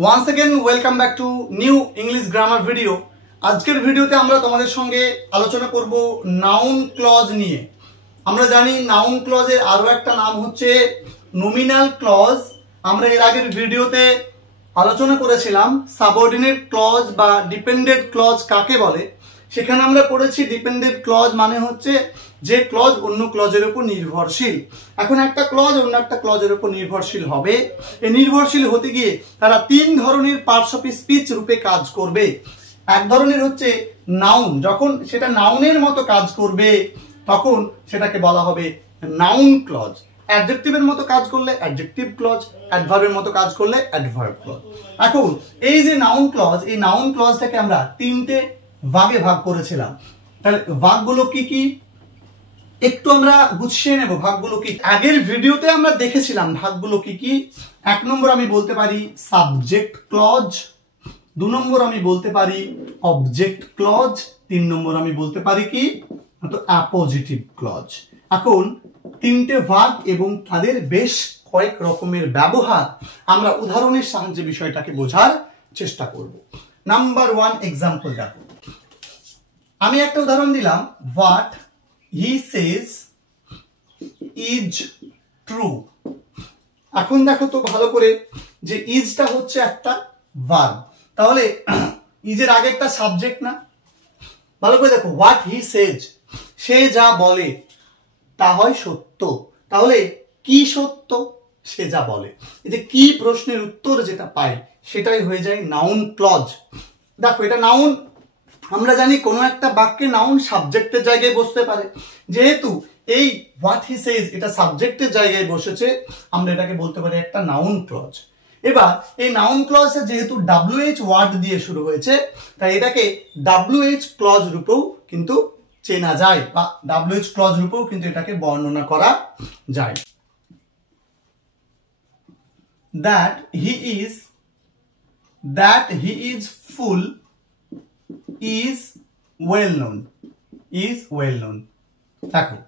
Once again welcome back to new English grammar video. আজকের ভিডিওতে আমরা তোমাদের সঙ্গে আলোচনা করব নাউন ক্লজ নিয়ে। আমরা জানি নাউন ক্লজের আরো একটা নাম হচ্ছে নমিনাল ক্লজ। আমরা এর আগের ভিডিওতে আলোচনা করেছিলাম সাবঅর্ডিনেট ক্লজ বা ডিপেন্ডেন্ট ক্লজ কাকে বলে। সেখানে আমরা পড়েছি ডিপেন্ডেন্ট ক্লজ মানে হচ্ছে যে ক্লজ অন্য ক্লজের উপর নির্ভরশীল। এখন একটা ক্লজ অন্য একটা ক্লজের উপর নির্ভরশীল হবে। এই নির্ভরশীল হতে গিয়ে তারা তিন ধরনের পার্টস অফ স্পিচ রূপে কাজ করবে। এক ধরনের হচ্ছে নাউন, যখন সেটা নাউনের মতো কাজ করবে তখন সেটাকে বলা হবে নাউন ক্লজ। অ্যাডজেক্টিভের মতো কাজ করলে অ্যাডজেক্টিভ ক্লজ, অ্যাডভার্বের মতো কাজ করলে অ্যাডভার্ব ক্লজ। এখন এই যে নাউন ক্লজ, এই নাউন ক্লজটাকে আমরা তিনটে ভাগে ভাগ করেছিলাম। তাহলে ভাগগুলো কি কি একটু আমরা গুছিয়ে নেব। ভাগগুলো কি আগের ভিডিওতে আমরা দেখেছিলাম ভাগগুলো কি কি। এক নম্বর আমি বলতে পারি সাবজেক্ট ক্লজ, দু নম্বর আমি বলতে পারি অবজেক্ট ক্লজ, তিন নম্বর আমি বলতে পারি কি তো অ্যাপোজিটিভ ক্লজ। এখন তিনটে ভাগ এবং তাদের বেশ কয়েক রকমের ব্যবহার আমরা উদাহরণের সাহায্যে বিষয়টাকে বোঝার চেষ্টা করব। নাম্বার ওয়ান এক্সাম্পল দেখো, আমি একটা উদাহরণ দিলাম, what he says is true. এখন দেখো তো ভালো করে যে ইজটা হচ্ছে একটা ভার্ব, তাহলে ইজের আগে একটা সাবজেক্ট না। ভালো করে দেখো, হোয়াট হি সেজ, সে যা বলে তা হয় সত্য। তাহলে কি সত্য? সে যা বলে। এই যে কি প্রশ্নের উত্তর যেটা পাই সেটাই হয়ে যায় নাউন ক্লজ। দেখো এটা নাউন, আমরা জানি কোনো একটা বাক্যে নাউন সাবজেক্টের জায়গায় বসতে পারে। যেহেতু এই হোয়াট হি সেজ এটা সাবজেক্টের জায়গায় বসেছে, আমরা এটাকে বলতে পারি একটা নাউন ক্লজ। এবার এই নাউন ক্লজটা যেহেতু WH ওয়ার্ড দিয়ে শুরু হয়েছে, তাই এটাকে WH ক্লজ রূপেও কিন্তু চেনা যায় বা WH ক্লজ রূপেও কিন্তু এটাকে বর্ণনা করা যায়। that he is full is well known, is well known। দেখো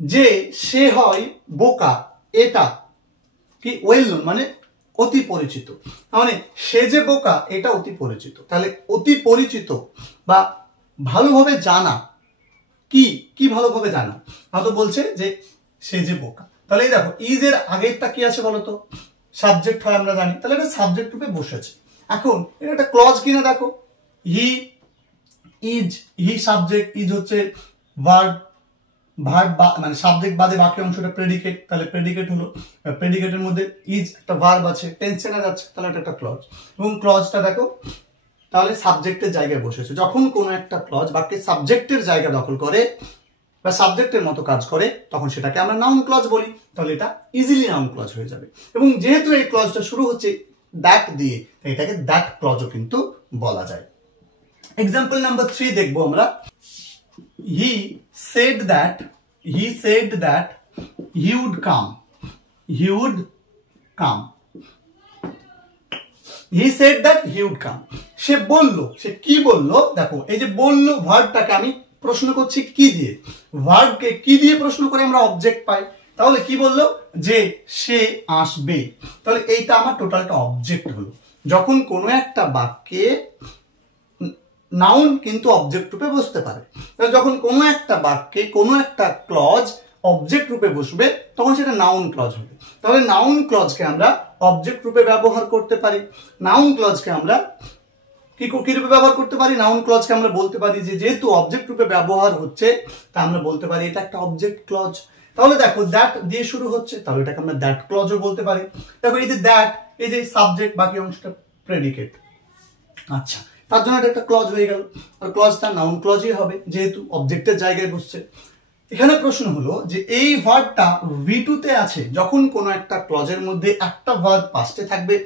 যে সে হয় বোকা, এটা কি ওয়েল নোন মানে অতি পরিচিত। মানে সে যে বোকা এটা অতি পরিচিত। তাহলে অতি পরিচিত বা ভালোভাবে জানা, কি কি ভালোভাবে জানা, হয়তো বলছে যে সে যে বোকা। তাহলে এই দেখো ইজ এর আগেরটা কি আছে বলতো, সাবজেক্ট হয় আমরা জানি, তাহলে এটা সাবজেক্ট রূপে বসেছে। এখন এটা একটা ক্লজ কিনা দেখো, he is, he subject, is হচ্ছে ভার্ব, ভার্ব মানে সাবজেক্ট বাদে বাকি অংশটা প্রেডিকেট, তাহলে প্রেডিকেট হলো, প্রেডিকেটের মধ্যে ইজ একটা ভার্ব আছে, টেন্স চেনা যাচ্ছে, তাহলে এটা একটা ক্লজ। এবং ক্লজটা দেখো তাহলে সাবজেক্টের জায়গায় বসেছে। যখন কোনো একটা ক্লজ বাক্যের সাবজেক্টের জায়গা দখল করে বা সাবজেক্টের মতো কাজ করে তখন সেটাকে আমরা নাউন ক্লজ বলি। তাহলে এটা ইজিলি নাউন ক্লজ হয়ে যাবে। এবং যেহেতু এই ক্লজটা শুরু হচ্ছে দ্যাট দিয়ে, তাই এটাকে দ্যাট ক্লজও কিন্তু বলা যায়। এক্সাম্পল নাম্বার 3 দেখবো আমরা, he said that he would come, he said that he would come। সে বলল, সে কি বলল? দেখো এই যে বলল ভার্বটাকে আমি প্রশ্ন করছি কি দিয়ে, ভার্বকে কি দিয়ে প্রশ্ন করে আমরা অবজেক্ট পাই। তাহলে কি বললো? যে সে আসবে। তাহলে এইটা আমার টোটালটা অবজেক্ট হলো। যখন কোনো একটা বাক্যে নাউন কিন্তু অবজেক্ট রূপে বসতে পারে, যখন কোনো একটা বাক্যে কোনো একটা ক্লজ অবজেক্ট রূপে বসবে তখন সেটা নাউন ক্লজ হবে। তাহলে নাউন ক্লজকে আমরা অবজেক্ট রূপে ব্যবহার করতে পারি। নাউন ক্লজকে আমরা কি রূপে ব্যবহার করতে পারি? নাউন ক্লজকে আমরা বলতে পারি যে যেহেতু অবজেক্ট রূপে ব্যবহার হচ্ছে, তা আমরা বলতে পারি এটা একটা অবজেক্ট ক্লজ। তাহলে দেখো দ্যাট দিয়ে শুরু হচ্ছে, তাহলে এটাকে আমরা দ্যাট ক্লজও বলতে পারি। দেখো এই যে দ্যাট, এই যে সাবজেক্ট, বাকি অংশটা প্রেডিকেট। আচ্ছা, তার জন্য এটা একটা ক্লজ হয়ে গেল। আর ক্লজটা নাউন ক্লজই হবে যেহেতু অবজেক্টের জায়গায় বসছে। এখানে প্রশ্ন হলো যে এই ভার্বটা V2 তে আছে, যখন কোনো একটা ক্লজের মধ্যে একটা ভার্ব পাস্টে থাকবে,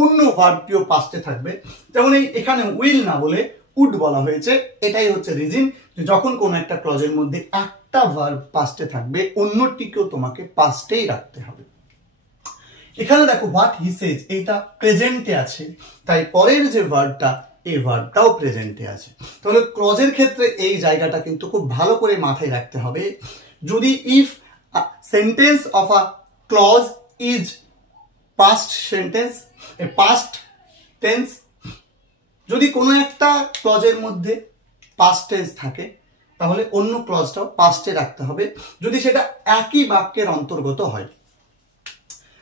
অন্য ভার্বটিও পাস্টে থাকবে। যেমন এই এখানে উইল না বলে উড বলা হয়েছে, এটাই হচ্ছে রিজন যে যখন কোনো একটা ক্লজের মধ্যে একটা ভার্ব পাস্টে থাকবে অন্যটিকেও তোমাকে পাস্টেই রাখতে হবে। এখানে দেখো হোয়াট হি সেজ এইটা প্রেজেন্টে আছে, তাই পরের যে ভার্বটা এই ভার্বটাও প্রেজেন্টে আছে। তাহলে ক্লজের ক্ষেত্রে এই জায়গাটা কিন্তু খুব ভালো করে মাথায় রাখতে হবে। যদি if sentence of a clause is past sentence, a past tense, যদি কোনো একটা ক্লজের মধ্যে পাস্ট টেন্স থাকে তাহলে অন্য ক্লজটাও পাস্টে রাখতে হবে যদি সেটা একই বাক্যের অন্তর্গত হয়।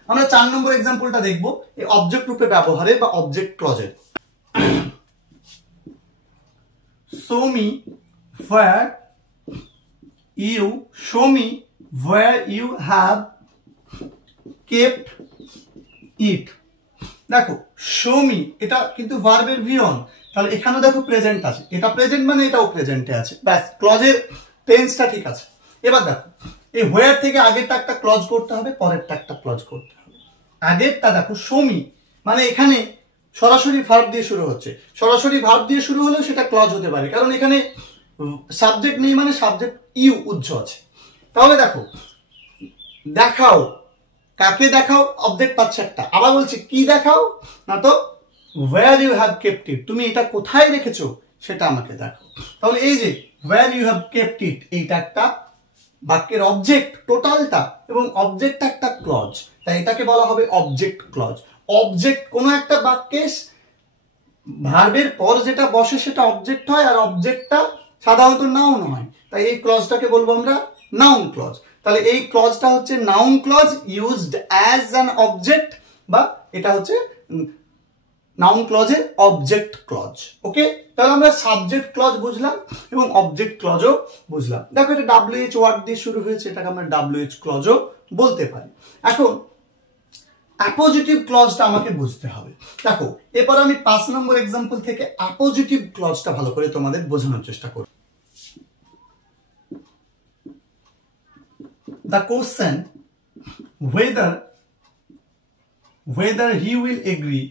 আমরা 4 নম্বর এক্সাম্পলটা দেখব এই অবজেক্ট রূপে ব্যবহারে বা object ক্লজের। show me where you have kept it। দেখো show me এটা কিন্তু ভার্বের ভিয়ন, তাহলে এখানেও দেখো প্রেজেন্ট আছে, এটা প্রেজেন্ট মানে এটাও প্রেজেন্টে আছে, ব্যাস ক্লজের টেন্সটা ঠিক আছে। এবার দেখো এই where থেকে আগেরটা একটা ক্লজ করতে হবে, পরেরটা একটা ক্লজ করতে হবে। আগেরটা দেখো show me মানে এখানে সরাসরি ভার্ব দিয়ে শুরু হচ্ছে, সরাসরি ভার্ব দিয়ে শুরু হলেও সেটা ক্লজ হতে পারে, কারণ এখানে সাবজেক্ট নেই মানে সাবজেক্ট ইউ উজ্জ আছে। তাহলে দেখো দেখাও, কাকে দেখাও, অবজেক্ট পাচ্ছে একটা, আবার বলছে কি দেখাও না তো where you have kept it, তুমি এটা কোথায় রেখেছো সেটা আমাকে দেখো। তাহলে এই যে where you have kept it এইটা একটা বাক্যের অবজেক্ট টোটালটা, এবং অবজেক্টটা একটা ক্লজ, তাই এটাকে বলা হবে অবজেক্ট ক্লজ। অবজেক্ট কোনো একটা বাক্যে ভার্বের পর যেটা বসে সেটা অবজেক্ট হয়, আর অবজেক্টটা সাধারণত নাউন হয়, তাই এই ক্লজটাকে বলবো আমরা নাউন ক্লজ। তাহলে এই ক্লজটা হচ্ছে noun clause used as an object, বা এটা হচ্ছে নাউন ক্লজের অবজেক্ট ক্লজ। ওকে, তাহলে আমরা সাবজেক্ট ক্লজ বুঝলাম এবং অবজেক্ট ক্লজও বুঝলাম। দেখো এটা WH ওয়ার্ড দিয়ে শুরু হয়েছে, এটাকে আমরা WH ক্লজও বলতে পারি। এখন অ্যাপোজিটিভ ক্লজটা আমাকে বুঝতে হবে। দেখো এরপর আমি 5 নম্বর এক্সাম্পল থেকে অ্যাপোজিটিভ ক্লজটা ভালো করে তোমাদের বোঝানোর চেষ্টা করব। The question whether he will agree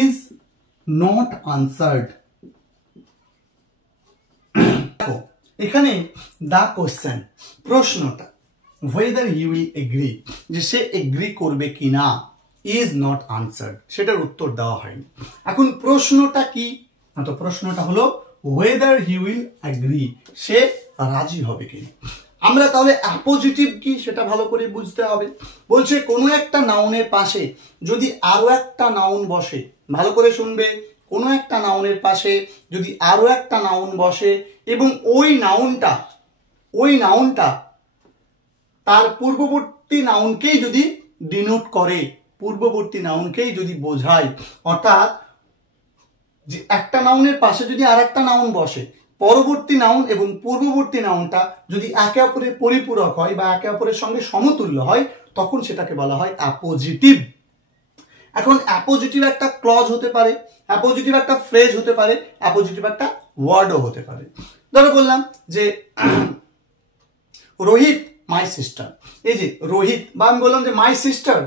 is not answered। দেখো এখানে the question প্রশ্নটা whether he will agree যে সে এগ্রি করবে কিনা is not answered সেটার উত্তর দেওয়া হয়নি। এখন প্রশ্নটা কি না তো প্রশ্নটা হলো whether he will agree সে রাজি হবে কিনা। আমরা তাহলে অ্যাপোজিটিভ কি সেটা ভালো করে বুঝতে হবে। বলছে কোনো একটা নাউনের পাশে যদি আরো একটা নাউন বসে, ভালো করে শুনবে, কোনো একটা নাউনের পাশে যদি আরো একটা নাউন বসে এবং ওই নাউনটা তার পূর্ববর্তী নাউনকেই যদি ডিনোট করে, পূর্ববর্তী নাউনকেই যদি বোঝায়, অর্থাৎ যে একটা নাউনের পাশে যদি আর একটা নাউন বসে, পরবর্তী নাউন এবং পূর্ববর্তী নাউনটা যদি একে অপরের পরিপূরক হয় বা একে অপরের সঙ্গে সমতুল্য হয়, তখন সেটাকে বলা হয় অ্যাপোজিটিভ। এখন অ্যাপোজিটিভ একটা ক্লজ হতে পারে, অ্যাপোজিটিভ একটা ফ্রেজ হতে পারে, অ্যাপোজিটিভ একটা ওয়ার্ডও হতে পারে। ধরো বললাম যে রোহিত মাই সিস্টার, এই যে রোহিত, বা আমি বললাম যে মাই সিস্টার,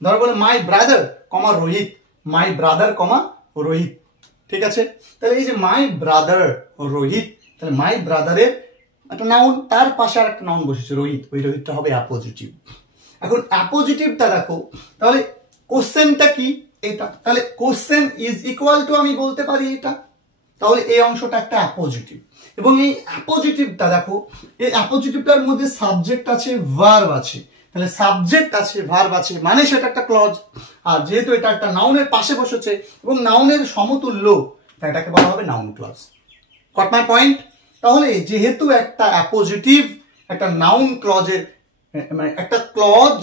ধরো বললাম my brother comma Rohit, my brother comma Rohit, ঠিক আছে। তাহলে এই যে মাই ব্রাদার রোহিত, তাহলে মাই ব্রাদারের একটা নাউন, তার পাশে আর একটা নাউন বসেছে রোহিত, ওই রোহিতটা হবে অ্যাপোজিটিভ। এখন অ্যাপোজিটিভটা দেখো, তাহলে কোশ্চেনটা কি এটা, তাহলে কোশ্চেন ইজ ইকুয়াল টু আমি বলতে পারি এটা, তাহলে এই অংশটা একটা অ্যাপোজিটিভ। এবং এই অ্যাপোজিটিভটা দেখো, এই অ্যাপোজিটিভটার মধ্যে সাবজেক্ট আছে, ভার্ব আছে, তাহলে সাবজেক্ট আছে, ভার্ব আছে, মানে সেটা একটা ক্লজ। আর যেহেতু এটা একটা নাউনের পাশে বসেছে এবং নাউনের সমতুল্য, তাই এটাকে বলা হবে noun clause. Got my point? তাহলে যেহেতু একটা অ্যাপোজিটিভ একটা নাউন ক্লজের মানে একটা ক্লজ,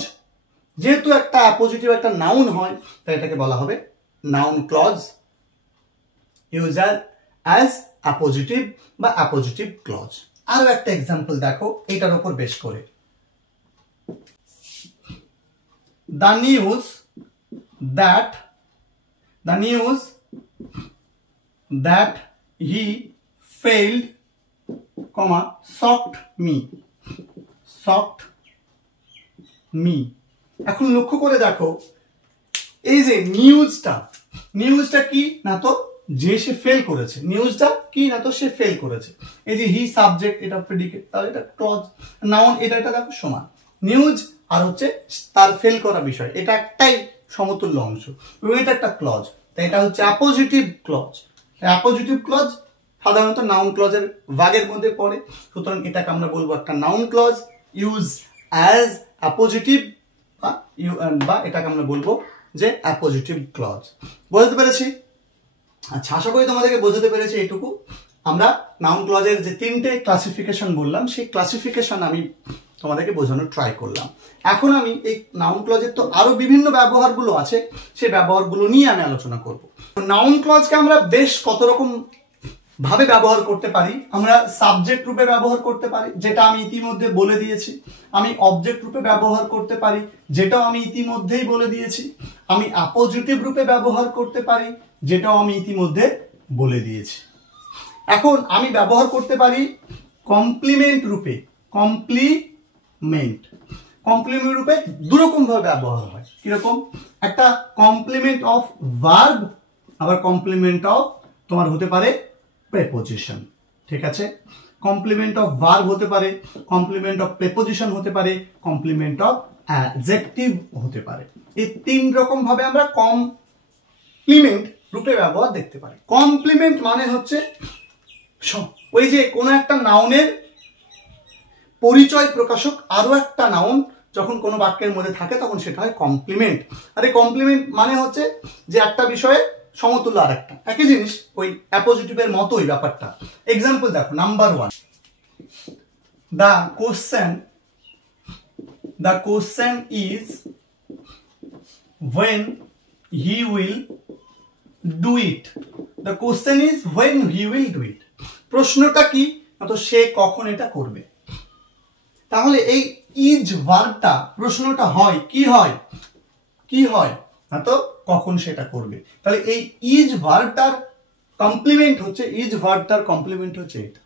যেহেতু একটা অ্যাপোজিটিভ একটা নাউন হয়, তাই এটাকে বলা হবে noun clause user as appositive বা অ্যাপোজিটিভ ক্লজ। আরো একটা এক্সাম্পল দেখো এটার উপর বেশ করে। The news that he failed, shocked me। এখন লক্ষ্য করে দেখো এই যে নিউজটা কি না তো যে সে ফেল করেছে, নিউজটা কি না তো সে ফেল করেছে। এই যে হি সাবজেক্ট, এটা প্রেডিকেট, তাহলে এটা ক্লজ, নাউন এটা দেখো সমান, নিউজ আর হচ্ছে তার ফেল করা বিষয়, এটা একটাই সমতুল্য অংশ এবং এটা একটা ক্লজ, তাই এটা হচ্ছে অ্যাপোজিটিভ ক্লজ। অ্যাপোজিটিভ ক্লজ সাধারণত নাউন ক্লজের ভাগের মধ্যে পড়ে, সুতরাং এটাকে আমরা বলবো একটা noun clause use as appositive বা এটাকে আমরা বলবো যে অ্যাপোজিটিভ ক্লজ। বুঝতে পেরেছি? আচ্ছা, আশা করি তোমাদেরকে বোঝাতে পেরেছি এইটুকু। আমরা নাউন ক্লজের যে 3টে ক্লাসিফিকেশন বললাম, সেই ক্লাসিফিকেশন আমি তোমাদেরকে বোঝানোর ট্রাই করলাম। এখন আমি এই নাউন ক্লজের তো আরো বিভিন্ন ব্যবহারগুলো আছে, সেই ব্যবহারগুলো নিয়ে আমি আলোচনা করব। নাউন ক্লজকে আমরা বেশ কত রকম ভাবে ব্যবহার করতে পারি। আমরা সাবজেক্ট রূপে ব্যবহার করতে পারি, যেটা আমি ইতিমধ্যে বলে দিয়েছি। আমি অবজেক্ট রূপে ব্যবহার করতে পারি, যেটাও আমি ইতিমধ্যেই বলে দিয়েছি। আমি অ্যাপোজিটিভ রূপে ব্যবহার করতে পারি, যেটাও আমি ইতিমধ্যে বলে দিয়েছি। এখন আমি ব্যবহার করতে পারি কমপ্লিমেন্ট রূপে। কমপ্লিমেন্ট রূপে দুরকম ভাবে ব্যবহার হয়। কিরকম? একটা কমপ্লিমেন্ট অফ ভার্ব, আবার কমপ্লিমেন্ট অফ তোমার হতে পারে প্রেপোজিশন। ঠিক আছে? কমপ্লিমেন্ট অফ ভার্ব হতে পারে, কমপ্লিমেন্ট অফ প্রেপোজিশন হতে পারে, কমপ্লিমেন্ট অফ অ্যাডজেক্টিভ হতে পারে। এই 3 রকম ভাবে আমরা কমপ্লিমেন্ট রূপে ব্যবহার দেখতে পারি। কমপ্লিমেন্ট মানে হচ্ছে ওই যে কোনো একটা নাউনের পরিচয় প্রকাশক আরো একটা নাউন যখন কোনো বাক্যের মধ্যে থাকে তখন সেটা হয় কমপ্লিমেন্ট। আর এই কমপ্লিমেন্ট মানে হচ্ছে যে একটা বিষয়ে সমতুল্য আরেকটা, একই জিনিস, ওই অ্যাপোজিটিভের মতোই ব্যাপারটা। এক্সাম্পল দেখো, number 1, the question is when he will do it. The question is when he will do it. প্রশ্নটা কি? তো সে কখন এটা করবে। তাহলে এই ইজ ভার্বটা, প্রশ্নটা হয় কি হয় না তো কখন সেটা করবে। তাহলে এই ইজ ভার্বটার কমপ্লিমেন্ট হচ্ছে এটা।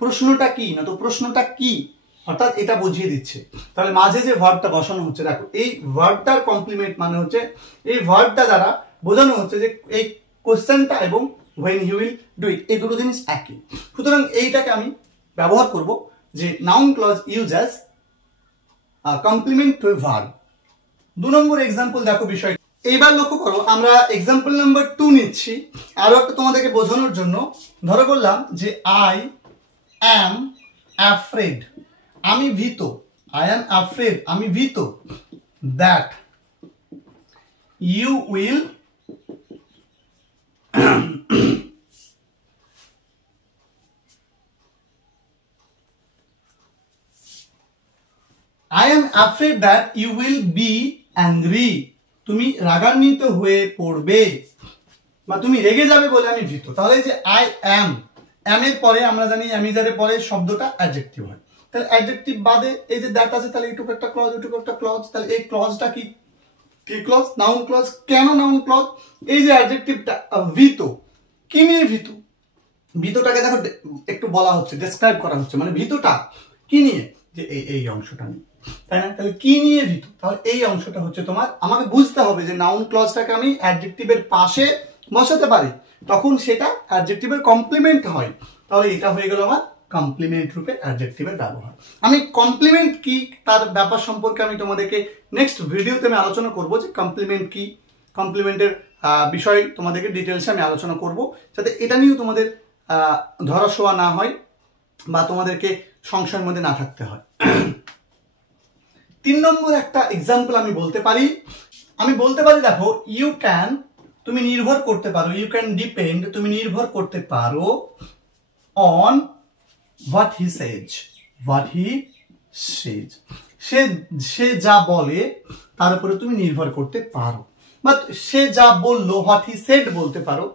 প্রশ্নটা কি না তো প্রশ্নটা কি, অর্থাৎ এটা বুঝিয়ে দিচ্ছে। তাহলে মাঝে যে ভার্বটা বসানো হচ্ছে, দেখো এই ভার্বটার কমপ্লিমেন্ট মানে হচ্ছে এই ভার্বটা দ্বারা বোঝানো হচ্ছে যে এই কোশ্চেনটা এবং when he will do it, এই দুটো জিনিস একই। সুতরাং এইটাকে আমি ব্যবহার করব যে noun clause use as complement to a verb. 2 number example দেখো বিষয়। এইবার লক্ষ্য করো, আমরা এক্সাম্পল নাম্বার 2 নিচ্ছি আরো একটা তোমাদেরকে বোঝানোর জন্য। ধরো বললাম যে আই অ্যাম অ্যাফ্রেড, আমি ভীত। আই অ্যাম অ্যাফ্রেড, আমি ভীত। That you will I am afraid that you will be angry. তুমি রাগান্বিত হয়ে পড়বে বা তুমি রেগে যাবে বলে আমি ভীত। তাহলে যে I am এর পরে আমরা জানি অ্যামিজারের পরে শব্দটা অ্যাডজেক্টিভ হয়। তাহলে অ্যাডজেক্টিভ বাদে এই যে দ্যাট আছে, তাহলে এটুকু একটা ক্লজ, এটুকু একটা ক্লজ। তাহলে এই ক্লজটা কি ক্লজ? Noun clause. কেন নাউন ক্লজ? এই যে অ্যাডজেক্টিভটা ভীত, কি নিয়ে ভীত? ভীতটাকে দেখো একটু বলা হচ্ছে, ডেসক্রাইব করা হচ্ছে, মানে ভীতটা কি নিয়ে, যে এই অংশটা নিয়ে, তাই না? তাহলে কি নিয়ে ভীত? তাহলে এই অংশটা হচ্ছে তোমার, আমাকে বুঝতে হবে যে নাউন ক্লজটাকে আমি অ্যাডজেক্টিভের পাশে বসাতে পারি, তখন সেটা অ্যাডজেক্টিভের কমপ্লিমেন্ট হয়। তাহলে এটা হয়ে গেল আমার কমপ্লিমেন্ট রূপে অ্যাডজেক্টিভের ব্যবহার। আমি কমপ্লিমেন্ট কি তার ব্যাপার সম্পর্কে আমি তোমাদেরকে নেক্সট ভিডিওতে আমি আলোচনা করব যে কমপ্লিমেন্ট কি, কমপ্লিমেন্টের বিষয় তোমাদেরকে ডিটেলসে আমি আলোচনা করব, যাতে এটা নিয়েও তোমাদের ধরাছোঁয়া না হয় বা তোমাদেরকে সংশয়ের মধ্যে না থাকতে হয়। 3 নম্বর একটা এক্সাম্পল আমি বলতে পারি দেখো, ইউ ক্যান, তুমি নির্ভর করতে পারো, ইউ ক্যান ডিপেন্ড, তুমি নির্ভর করতে পারো অন হোয়াট হি সেজ, সে যা বলে তার উপরে তুমি নির্ভর করতে পারো। বা সে যা বললো, হোয়াট হি সেড বলতে পারো,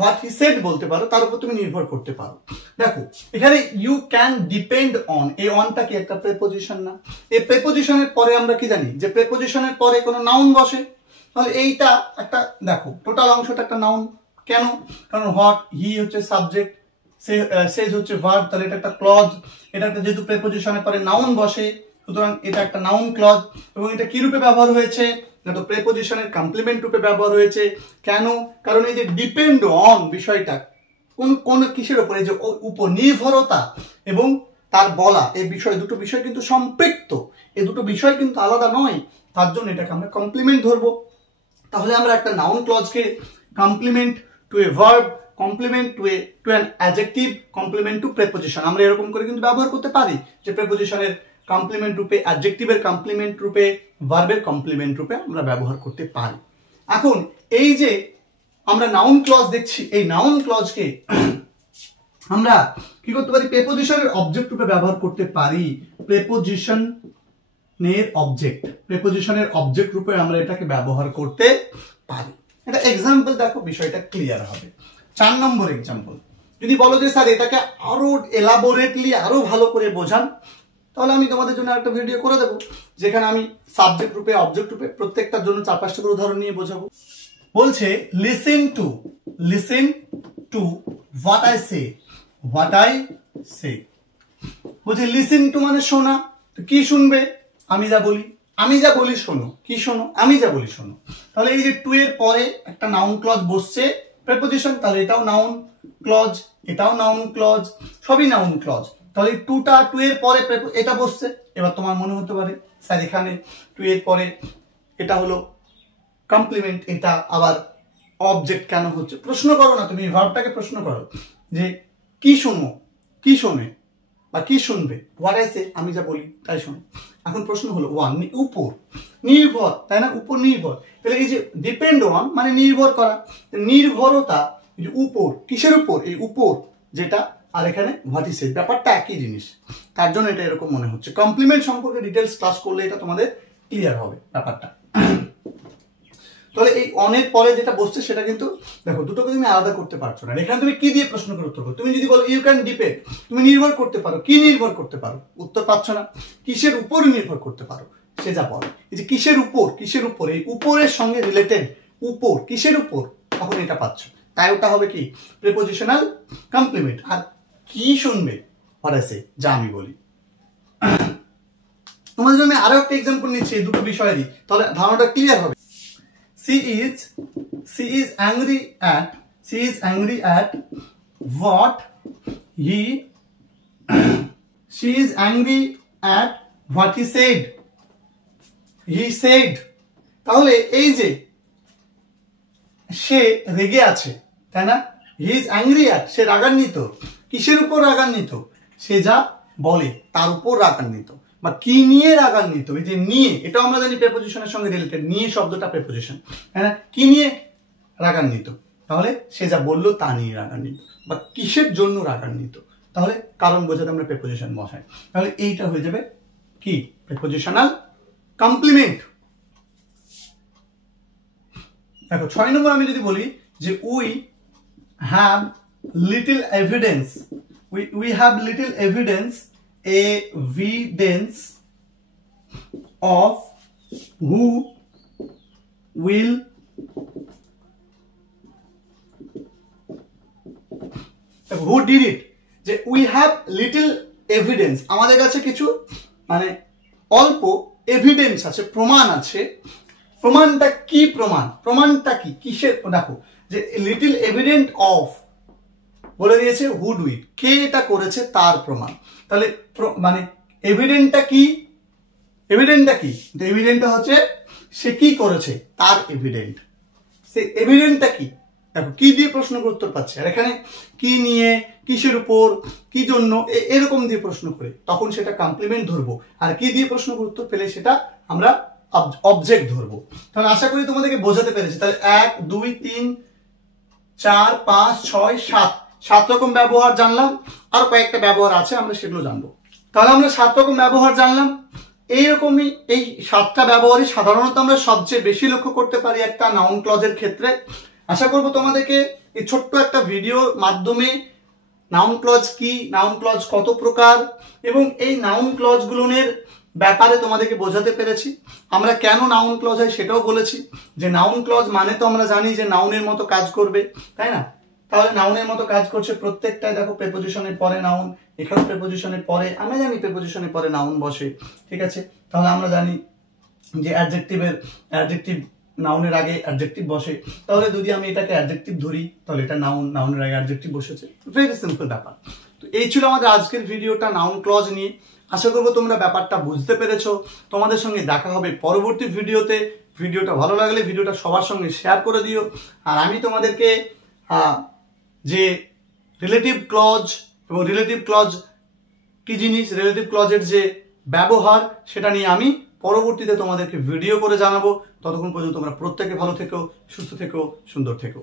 হোয়াট হি সেড বলতে পারো, তার উপর তুমি নির্ভর করতে পারো। দেখো এখানে ইউ ক্যান ডিপেন্ড অন, এই অনটা কি একটা প্রেপোজিশন না? এই প্রেপোজিশনের পরে আমরা কি জানি যে প্রেপোজিশনের পরে কোনো নাউন বসে। তাহলে এইটা একটা, দেখো টোটাল অংশটা একটা নাউন। কেন? কারণ হোয়াট, হি হচ্ছে সাবজেক্ট, সেজ হচ্ছে ভার্ব, তাহলে এটা একটা ক্লজ। এটাতে যেহেতু প্রেপোজিশনের পরে নাউন বসে, সুতরাং এটা একটা নাউন ক্লজ। এবং এটা কি রূপে ব্যবহার হয়েছে? তো প্রেপোজিশনের কমপ্লিমেন্ট রূপে ব্যবহার হয়েছে। কেন? কারণ এই যে ডিপেন্ড অন বিষয়টা কোন কিসের উপরে, যে উপর নির্ভরতা এবং তার বলা, এই বিষয় দুটো বিষয় কিন্তু সম্পৃক্ত, এই দুটো বিষয় কিন্তু আলাদা নয়, তার জন্য এটাকে আমরা কমপ্লিমেন্ট ধরবো। তাহলে আমরা একটা নাউন ক্লজকে complement to a verb, complement to an adjective, complement to preposition, আমরা এরকম করে কিন্তু ব্যবহার করতে পারি যে প্রেপোজিশনের কমপ্লিমেন্ট রূপে, অ্যাডজেক্টিভের কমপ্লিমেন্ট রূপে, ভার্বের কমপ্লিমেন্ট রূপে আমরা ব্যবহার করতে পারি। এখন এই যে আমরা নাউন ক্লজ দেখছি, এই নাউন ক্লজকে আমরা কি করতে পারি? প্রেপোজিশনের অবজেক্ট রূপে ব্যবহার করতে পারি। প্রেপোজিশনের অবজেক্ট রূপে আমরা এটাকে ব্যবহার করতে পারি। এটা এক্সাম্পল দেখো, বিষয়টা ক্লিয়ার হবে। 4 নম্বর এক্সাম্পল, যদি বলো যে স্যার এটাকে আরো এলাবোরেটলি আরো ভালো করে বোঝান, তাহলে আমি তোমাদের জন্য একটা ভিডিও করে দেবো, যেখানে আমি সাবজেক্ট রূপে অবজেক্ট রূপে প্রত্যেকটার জন্য 4-5টা করে উদাহরণ নিয়ে বোঝাবো। বলছে listen to what I say. বলছে লিসেন টু মানে শোনা, তো কি শুনবে? আমি যা বলি শোনো। কি শোনো? আমি যা বলি শোনো। তাহলে এই যে টু এর পরে একটা নাউন ক্লজ বসছে, প্রেপোজিশন, তাহলে এটাও নাউন ক্লজ, এটাও নাউন ক্লজ, সবই নাউন ক্লজ। তাহলে টু এর পরে এটা বসছে। এবার তোমার মনে হতে পারে স্যার এখানে টু এর পরে এটা হলো কমপ্লিমেন্ট, এটা আবার অবজেক্ট কেন হচ্ছে? প্রশ্ন করো না, তুমি ভার্বটাকে প্রশ্ন করো যে কি শোনো, কি শোনে বা কি শুনবে? হোয়াট আই সে, আমি যা বলি তাই শোনো। এখন প্রশ্ন হলো উপর, নির্ভর, তাই না? উপর নির্ভর, তাহলে এই যে ডিপেন্ড অন মানে নির্ভর করা, নির্ভরতা উপর, কিসের উপর? এই উপর যেটা, আর এখানে হোয়াট ইজ ইট, ব্যাপারটা একই জিনিস, তার জন্য এটা এরকম মনে হচ্ছে। কমপ্লিমেন্ট সম্পর্কে ডিটেলস ক্লাস করলে এটা তোমাদের ক্লিয়ার হবে ব্যাপারটা। তাহলে এই অনের পরে যেটা বসছে সেটা কিন্তু দেখো দুটোকে তুমি আলাদা করতে পারছো না। এখানে তুমি কি দিয়ে প্রশ্ন করে উত্তর করো? তুমি যদি বলো ইউ ক্যান ডিপেন্ড, তুমি নির্ভর করতে পারো, কি নির্ভর করতে পারো? উত্তর পাচ্ছ না। কিসের উপর নির্ভর করতে পারো সে যা বলো। এই যে কিসের উপর, এই উপরের সঙ্গে রিলেটেড, উপর কিসের উপর, তখন এটা পাচ্ছ। তাই ওটা হবে কি? Prepositional complement. আর কি শুনবে? হোয়াট আই সে, যা আমি বলি। তোমাদের জন্য আরো একটা এক্সাম্পল নিচ্ছি এই দুটো বিষয়েরই, তাহলে ধারণাটা ক্লিয়ার হবে। She is angry at what he said. তাহলে এই যে সে রেগে আছে, তাই না? হি ইজ অ্যাংরি অ্যাট, সে রাগান্বিত। কিসের উপর রাগান্বিত? সে যা বলে তার উপর রাগান্বিত, বা কি নিয়ে রাগান্বিত। এই যে নিয়ে, এটাও আমরা জানি প্রেপোজিশনের সঙ্গে রিলেটেড, নিয়ে শব্দটা প্রেপোজিশন, তাই না? কি নিয়ে রাগান্বিত? তাহলে সে যা বললো তা নিয়ে রাগান্বিত, বা কিসের জন্য রাগান্বিত, তাহলে কারণ বোঝাতে আমরা প্রেপোজিশন বসাই। তাহলে এইটা হয়ে যাবে কি? Prepositional complement. দেখো 6 নম্বর আমি যদি বলি যে we have little evidence, of who did it, যে we have little evidence, আমাদের কাছে কিছু মানে অল্প এভিডেন্স আছে, প্রমাণ আছে। প্রমাণটা কি? প্রমাণটা কি? কিসের? দেখো যে লিটল এভিডেন্ট অফ বলে দিয়েছে হু ডু ইট, কে এটা করেছে তার প্রমাণ। তাহলে মানে এভিডেন্টটা কি? এভিডেন্টটা হচ্ছে সে কি করেছে তার এভিডেন্ট। সে এভিডেন্টটা কি? দেখো কি দিয়ে প্রশ্ন করে উত্তর পাচ্ছে, আর এখানে কি নিয়ে, কিসের উপর, কি জন্য, এরকম দিয়ে প্রশ্ন করে তখন সেটা কমপ্লিমেন্ট ধরবো। আর কি দিয়ে প্রশ্ন করে উত্তর পেলে সেটা আমরা অবজেক্ট ধরবো। তাহলে আশা করি তোমাদেরকে বোঝাতে পেরেছি। তাহলে 1 2 3 4 5 6 7 রকম ব্যবহার জানলাম, আর কয়েকটা ব্যবহার আছে আমরা সেগুলো জানবো। তাহলে আমরা 7 রকম ব্যবহার জানলাম। এইরকমই এই 7টা ব্যবহারই সাধারণত আমরা সবচেয়ে বেশি লক্ষ্য করতে পারি একটা নাউন ক্লজের ক্ষেত্রে। আশা করব তোমাদেরকে এই ছোট্ট একটা ভিডিওর মাধ্যমে নাউন ক্লজ কি, নাউন ক্লজ কত প্রকার, এবং এই নাউন ক্লজগুলোর ব্যাপারে তোমাদেরকে বোঝাতে পেরেছি। আমরা কেন নাউন ক্লজ হয় সেটাও বলেছি, যে নাউন ক্লজ মানে তো আমরা জানি যে নাউনের মতো কাজ করবে, তাই না? তাহলে নাউনের মতো কাজ করছে প্রত্যেকটাই। দেখো প্রেপোজিশনের পরে নাউন, এখানে প্রেপোজিশনের পরে, আমরা জানি প্রেপোজিশনের পরে নাউন বসে, ঠিক আছে? তাহলে আমরা জানি যে অ্যাডজেক্টিভ নাউনের আগে অ্যাডজেক্টিভ বসে। তাহলে যদি আমি এটাকে অ্যাডজেক্টিভ ধরি তাহলে এটা নাউনের আগে অ্যাডজেক্টিভ বসেছে। ভেরি সিম্পল ব্যাপার। তো এই ছিল আমাদের আজকের ভিডিওটা নাউন ক্লজ নিয়ে। আশা করবো তোমরা ব্যাপারটা বুঝতে পেরেছো। তোমাদের সঙ্গে দেখা হবে পরবর্তী ভিডিওতে। ভিডিওটা ভালো লাগলে ভিডিওটা সবার সঙ্গে শেয়ার করে দিও। আর আমি তোমাদেরকে যে রিলেটিভ ক্লজ এবং রিলেটিভ ক্লজ কি জিনিস, রিলেটিভ ক্লজের যে ব্যবহার, সেটা নিয়ে আমি পরবর্তীতে তোমাদেরকে ভিডিও করে জানাবো। ততক্ষণ পর্যন্ত তোমরা প্রত্যেকে ভালো থেকো, সুস্থ থেকো, সুন্দর থেকো।